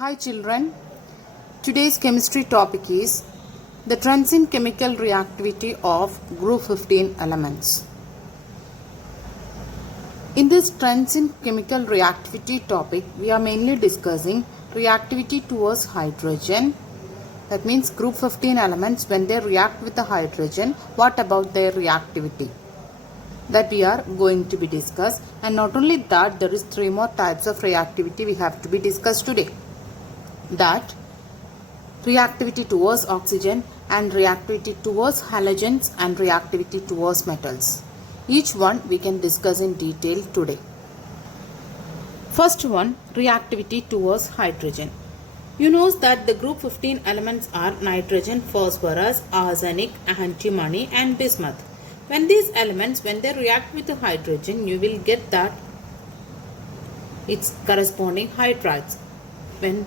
Hi children, today's chemistry topic is the trends in chemical reactivity of group 15 elements. In this trends in chemical reactivity topic, we are mainly discussing reactivity towards hydrogen. That means group 15 elements, when they react with the hydrogen, what about their reactivity? That we are going to be discussed. And not only that, there is 3 more types of reactivity we have to be discussed today. That reactivity towards oxygen and reactivity towards halogens and reactivity towards metals. Each one we can discuss in detail today. First one, reactivity towards hydrogen. You know that the group 15 elements are nitrogen, phosphorus, arsenic, antimony and bismuth. When these elements, when they react with the hydrogen, you will get that its corresponding hydrides. When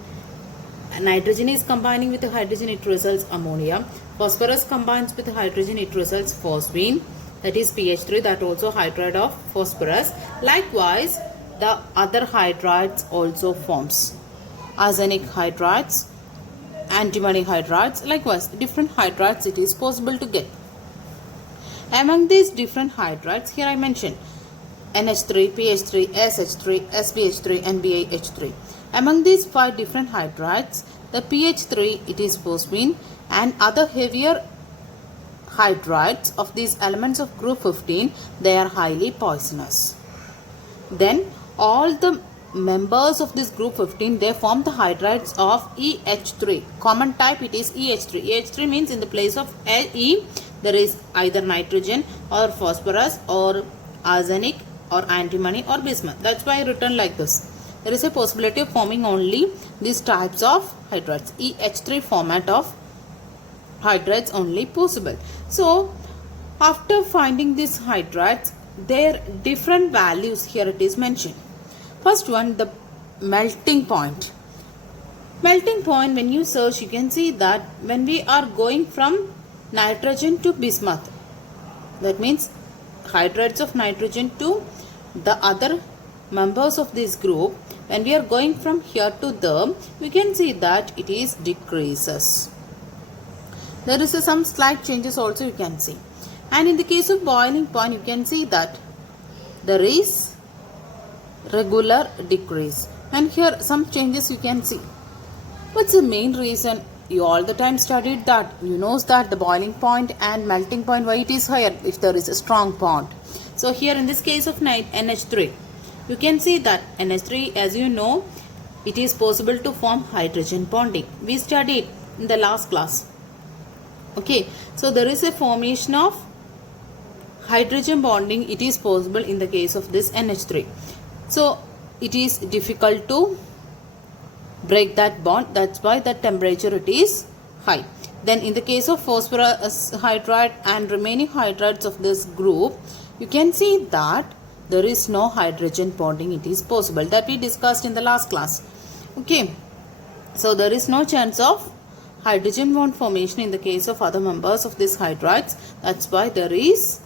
nitrogen is combining with the hydrogen, it results ammonia. Phosphorus combines with the hydrogen, it results phosphine, that is pH3, that also hydride of phosphorus. Likewise, the other hydrides also forms. Arsenic hydrides, antimony hydrides, likewise different hydrides it is possible to get. Among these different hydrides, here I mentioned NH3, PH3, SH3, SBH3 and BiH3. Among these 5 different hydrides, the pH3 it is phosphine, and other heavier hydrides of these elements of group 15, they are highly poisonous. Then all the members of this group 15, they form the hydrides of EH3. Common type it is EH3. EH3 means in the place of E there is either nitrogen or phosphorus or arsenic or antimony or bismuth. That's why I written like this. There is a possibility of forming only these types of hydrides. EH3 format of hydrides only possible. So after finding these hydrides, their different values here it is mentioned. First one, the melting point. Melting point, when you search, you can see that when we are going from nitrogen to bismuth, that means hydrides of nitrogen to the other members of this group, when we are going from here to there, we can see that it is decreases. There is some slight changes also you can see. And in the case of boiling point, you can see that there is regular decrease. And here some changes you can see. What's the main reason? You all the time studied that. You know that the boiling point and melting point, why it is higher if there is a strong bond. So here in this case of NH3, you can see that NH3, as you know, it is possible to form hydrogen bonding. We studied in the last class. Okay, so there is a formation of hydrogen bonding. It is possible in the case of this NH3. So it is difficult to break that bond. That's why the temperature it is high. Then in the case of phosphorus hydride and remaining hydrides of this group, you can see that there is no hydrogen bonding. It is possible, that we discussed in the last class. Okay, so there is no chance of hydrogen bond formation in the case of other members of these hydrides. That's why there is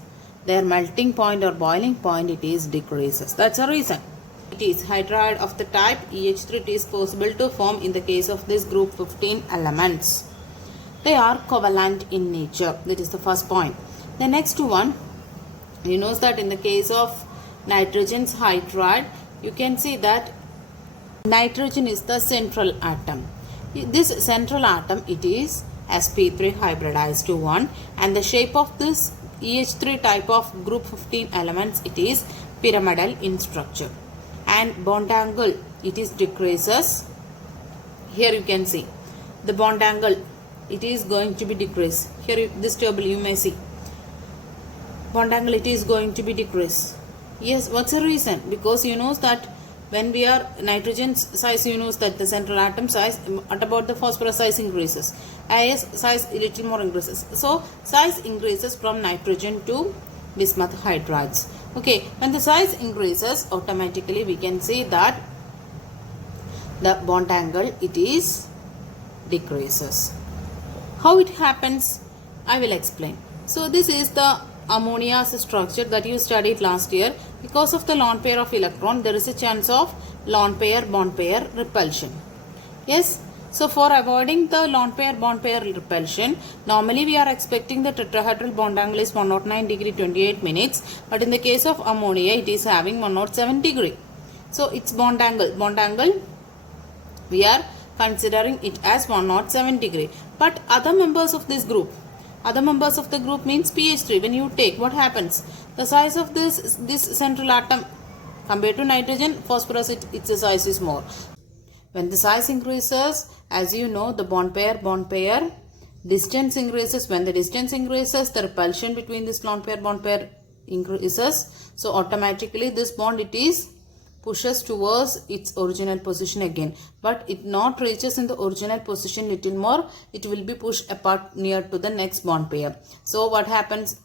their melting point or boiling point, it is decreases. That's a reason. It is hydride of the type EH3, it is possible to form in the case of this group 15 elements. They are covalent in nature. That is the first point. The next one, you know that in the case of nitrogen's hydride, you can see that nitrogen is the central atom. This central atom, it is sp3 hybridized to 1, and the shape of this EH3 type of group 15 elements, it is pyramidal in structure. And bond angle, it is decreases. Here you can see the bond angle, it is going to be decreased. Here this table you may see bond angle, it is going to be decreased. Yes, what's the reason? Because you know that when we are nitrogen's size, you know that the central atom size, at about the phosphorus size increases, as size a little more increases. So size increases from nitrogen to bismuth hydrides. Okay, when the size increases, automatically we can see that the bond angle, it is decreases. How it happens, I will explain. So this is the ammonia's structure that you studied last year. Because of the lone pair of electron, there is a chance of lone pair bond pair repulsion. Yes. So for avoiding the lone pair bond pair repulsion, normally we are expecting the tetrahedral bond angle is 109 degree 28 minutes, but in the case of ammonia it is having 107 degree. So its bond angle we are considering it as 107 degree. But other members of this group, other members of the group means pH3, when you take, what happens? The size of this central atom compared to nitrogen, phosphorus, its size is more. When the size increases, as you know, the bond pair distance increases. When the distance increases, the repulsion between this bond pair increases. So automatically this bond it is pushes towards its original position again, but it not reaches in the original position little more, it will be pushed apart near to the next bond pair. So what happens?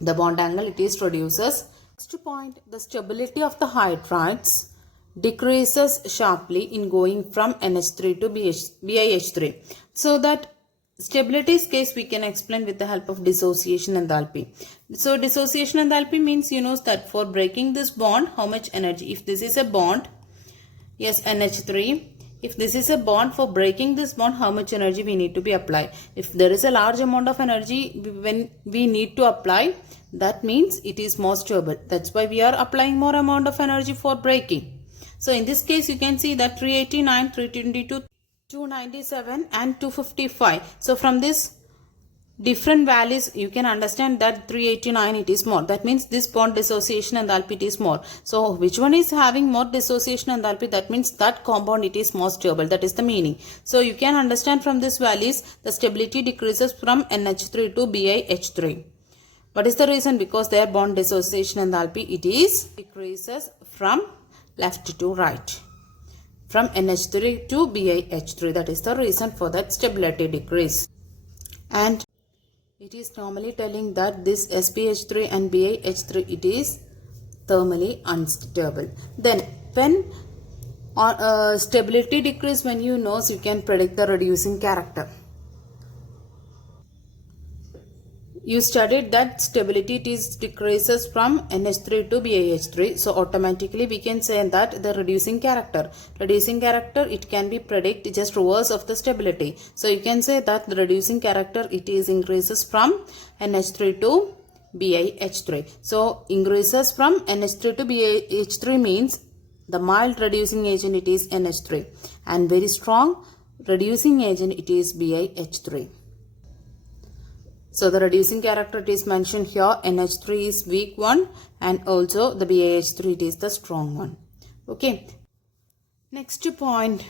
The bond angle it is reduces. Next point, the stability of the hydrides decreases sharply in going from NH3 to BiH3. So that stability's case we can explain with the help of dissociation enthalpy. So dissociation enthalpy means you know that for breaking this bond, how much energy, if this is a bond, yes, NH3, if this is a bond, for breaking this bond, how much energy we need to be applied. If there is a large amount of energy when we need to apply, that means it is more stable. That's why we are applying more amount of energy for breaking. So in this case, you can see that 389, 322, 297 and 255. So from this different values, you can understand that 389 it is more. That means this bond dissociation enthalpy is more. So which one is having more dissociation enthalpy? That means that compound it is more stable. That is the meaning. So you can understand from these values, the stability decreases from NH3 to BiH3. What is the reason? Because their bond dissociation enthalpy it is decreases from left to right, from NH3 to BiH3. That is the reason for that stability decrease. And it is normally telling that this SpH3 and BiH3 it is thermally unstable. Then when stability decrease, when you know, you can predict the reducing character. You studied that stability decreases from NH3 to BiH3. So automatically we can say that the reducing character, it can be predicted just reverse of the stability. So you can say that the reducing character it is increases from NH3 to BiH3. So increases from NH3 to BiH3 means the mild reducing agent it is NH3 and very strong reducing agent it is BiH3. So the reducing character it is mentioned here, NH3 is weak one and also the BiH3 it is the strong one. Okay. Next point,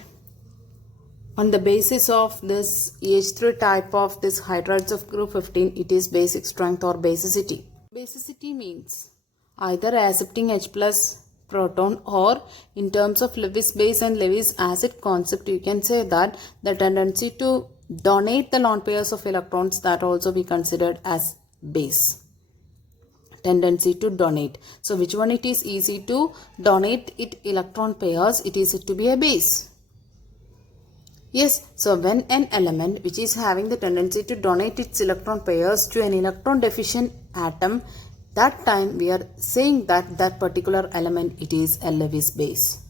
on the basis of this EH3 type of this hydrides of group 15, it is basic strength or basicity. Basicity means either accepting H plus proton, or in terms of Lewis base and Lewis acid concept, you can say that the tendency to donate the lone pairs of electrons, that also be considered as base. Tendency to donate. So which one it is easy to donate it electron pairs, it is to be a base. Yes, so when an element which is having the tendency to donate its electron pairs to an electron deficient atom, that time we are saying that that particular element it is a Lewis base.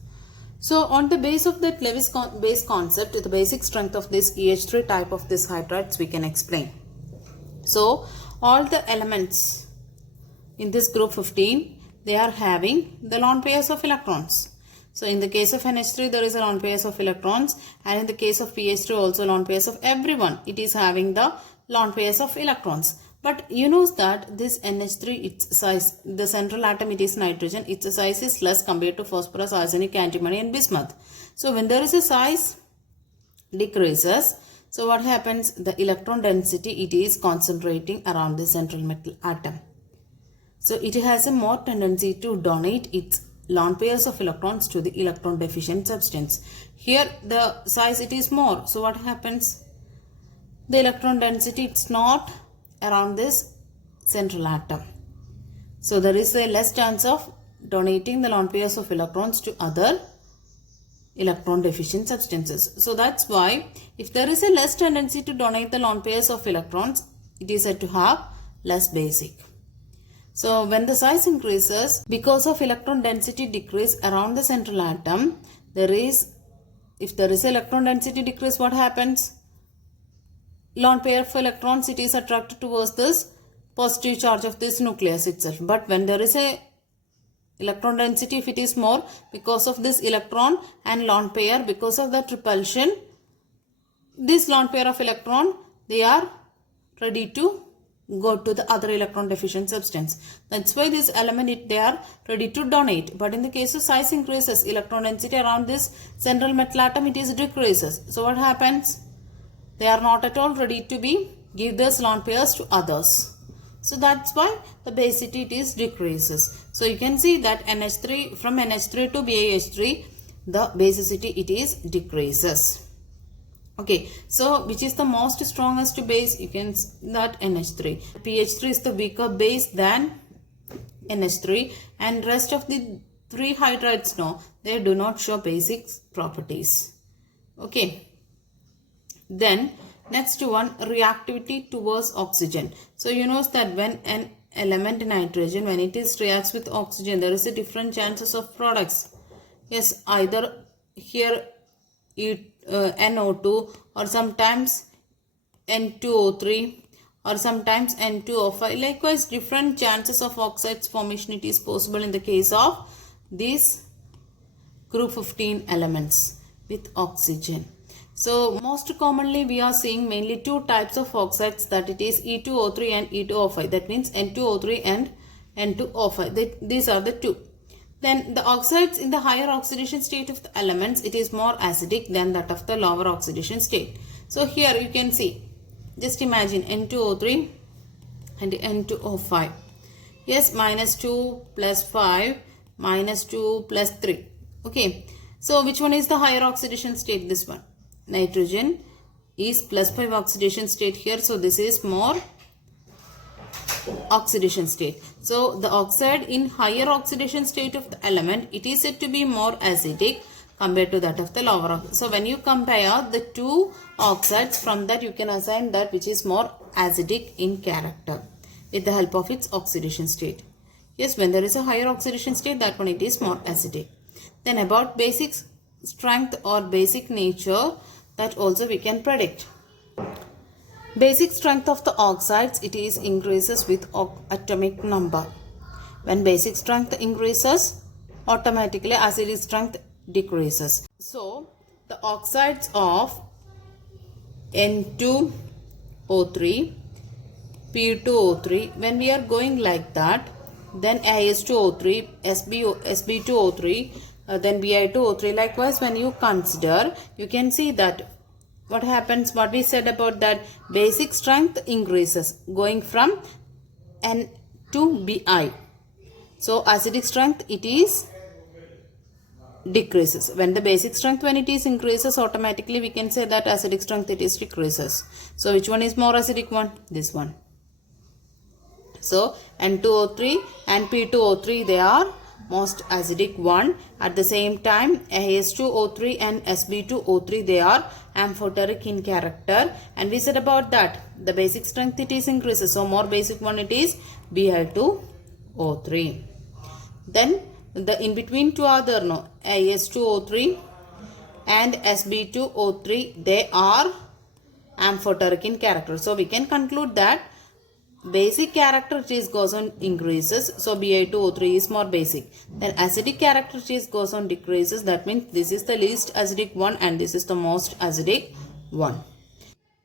So on the base of that Lewis base concept, the basic strength of this EH3 type of this hydrides we can explain. So all the elements in this group 15, they are having the lone pairs of electrons. So in the case of NH3 there is a lone pairs of electrons, and in the case of PH3 also lone pairs of everyone. It is having the lone pairs of electrons. But you know that this NH3, its size, the central atom it is nitrogen, its size is less compared to phosphorus, arsenic, antimony and bismuth. So when there is a size decreases, so what happens? The electron density it is concentrating around the central metal atom. So it has a more tendency to donate its lone pairs of electrons to the electron deficient substance. Here the size it is more. So what happens? The electron density it's not around this central atom. So there is a less chance of donating the lone pairs of electrons to other electron deficient substances. So that's why if there is a less tendency to donate the lone pairs of electrons, it is said to have less basic. So when the size increases, because of electron density decrease around the central atom, there is if there is electron density decrease, what happens? Lone pair of electrons, it is attracted towards this positive charge of this nucleus itself. But when there is a electron density, if it is more, because of this electron and lone pair, because of that repulsion, this lone pair of electron, they are ready to go to the other electron deficient substance. That's why this element, they are ready to donate. But in the case of size increases, electron density around this central metal atom, it is decreases. So what happens? They are not at all ready to give these lone pairs to others. So that's why the basicity it is decreases. So you can see that NH3, from NH3 to BiH3, the basicity it is decreases. Okay, so which is the most strongest base? You can see that NH3. PH3 is the weaker base than NH3, and rest of the three hydrides, no, they do not show basic properties. Okay. Then next one, reactivity towards oxygen. So you know that when an element nitrogen, when it is reacts with oxygen, there is a different chances of products. Yes, either here NO2 or sometimes N2O3 or sometimes N2O5. Likewise, different chances of oxides formation it is possible in the case of these group 15 elements with oxygen. So most commonly we are seeing mainly two types of oxides, that it is E2O3 and E2O5. That means N2O3 and N2O5. These are the two. Then the oxides in the higher oxidation state of the elements, it is more acidic than that of the lower oxidation state. So here you can see, just imagine N2O3 and N2O5. Yes, -2 + 5, -2 + 3. Okay. So which one is the higher oxidation state? This one. Nitrogen is +5 oxidation state here. So this is more oxidation state. So the oxide in higher oxidation state of the element, it is said to be more acidic compared to that of the lower. So when you compare the two oxides, from that you can assign that which is more acidic in character with the help of its oxidation state. Yes, when there is a higher oxidation state, that one it is more acidic. Then about basic strength or basic nature, that also we can predict. Basic strength of the oxides, it is increases with atomic number. When basic strength increases, automatically acidic strength decreases. So the oxides of N2O3, P2O3, when we are going like that, then AS2O3, Sb2O3, then Bi2O3. Likewise, when you consider, you can see that what happens, what we said about that basic strength increases going from N to Bi. So acidic strength it is decreases. When the basic strength, when it is increases, automatically we can say that acidic strength it is decreases. So which one is more acidic one? This one. So N2O3 and P2O3, they are most acidic one. At the same time, AS2O3 and Sb2O3, they are amphoteric in character. And we said about that the basic strength it is increases. So more basic one it is Bl2O3. Then the in between two other, no, AS2O3 and Sb2O3, they are amphoteric in character. So we can conclude that basic character it is goes on increases. So Bi2O3 is more basic. Then acidic character it is goes on decreases. That means this is the least acidic one and this is the most acidic one.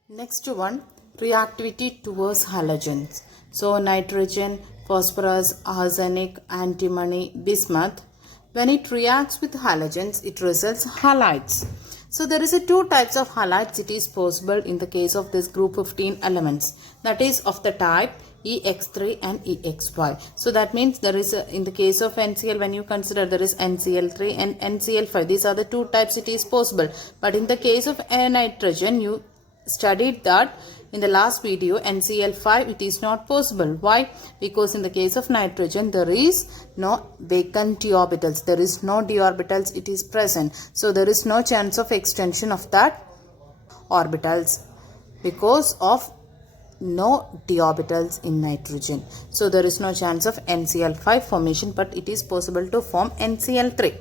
Next one, reactivity towards halogens. So nitrogen, phosphorus, arsenic, antimony, bismuth. When it reacts with halogens, it results halides. So there is a two types of halides it is possible in the case of this group 15 elements. That is of the type EX3 and EXY. So that means there is in the case of NCl, when you consider there is NCl3 and NCl5. These are the two types it is possible. But in the case of nitrogen, you studied that in the last video, NCl5 it is not possible. Why? Because in the case of nitrogen there is no vacant d orbitals. There is no d orbitals it is present. So there is no chance of extension of that orbitals because of no d orbitals in nitrogen. So there is no chance of NCl5 formation, but it is possible to form NCl3.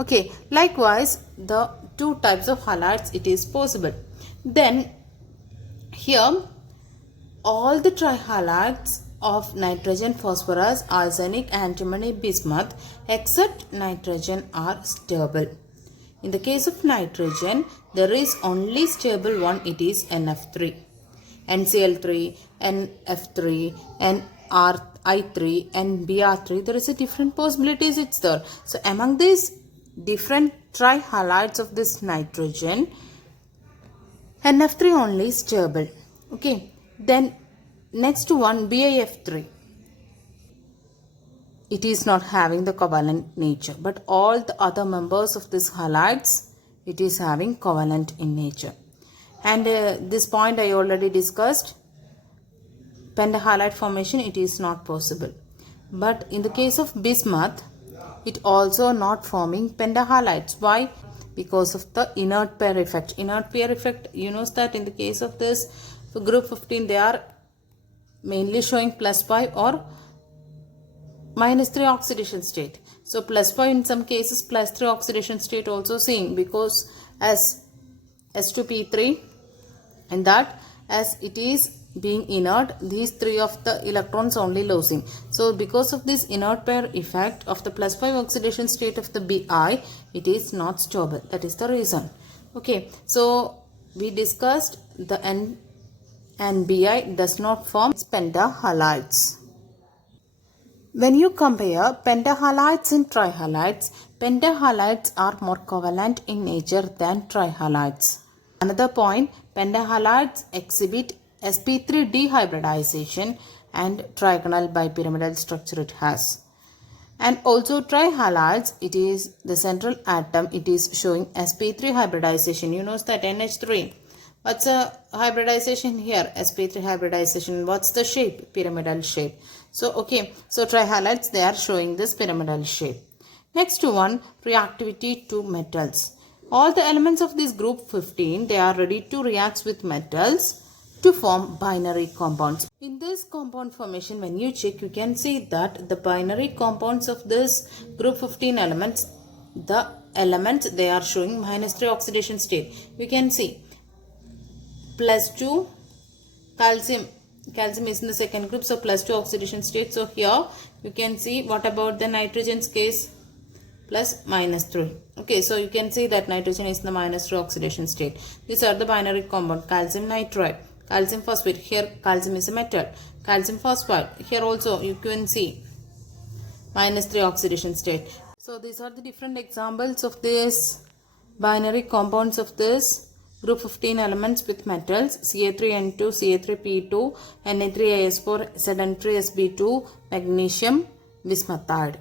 Okay, likewise the two types of halides it is possible. Then here all the trihalides of nitrogen, phosphorus, arsenic, antimony, bismuth except nitrogen are stable. In the case of nitrogen, there is only stable one, it is NF3. NCl3, NF3, NRI3 and Br3, there is a different possibilities it's there. So among these different trihalides of this nitrogen, NF3 only stable. Okay, then next one BiF3. It is not having the covalent nature, but all the other members of this halides, it is having covalent in nature. And this point I already discussed. Pentahalide formation, it is not possible. But in the case of bismuth, it also not forming pentahalides. Why? Because of the inert pair effect. Inert pair effect, you know that in the case of this, for group 15, they are mainly showing +5 or -3 oxidation state. So +5 in some cases, +3 oxidation state also seen, because as S2P3, and that as it is being inert, these three of the electrons only losing. So because of this inert pair effect of the +5 oxidation state of the Bi, it is not stable. That is the reason. Okay, so we discussed the N and Bi does not form pentahalides. When you compare pentahalides and trihalides, pentahalides are more covalent in nature than trihalides. Another point, pentahalides exhibit sp3 dehybridization and trigonal bipyramidal structure it has. And also trihalides, it is the central atom, it is showing sp3 hybridization. You know that NH3. What's a hybridization here? sp3 hybridization. What's the shape? Pyramidal shape. So okay, so trihalides, they are showing this pyramidal shape. Next one, reactivity to metals. All the elements of this group 15, they are ready to react with metals to form binary compounds. In this compound formation, when you check, you can see that the binary compounds of this group 15 elements, the elements, they are showing -3 oxidation state. You can see +2 calcium. Calcium is in the second group, so +2 oxidation state. So here you can see, what about the nitrogen's case? +-3. Okay, so you can see that nitrogen is in the -3 oxidation state. These are the binary compound. Calcium nitride, calcium phosphate. Here calcium is a metal. Calcium phosphide. Here also you can see -3 oxidation state. So these are the different examples of this binary compounds of this group 15 elements with metals: Ca3N2, Ca3P2, Na3As4, Zn3Sb2, magnesium bismuthide.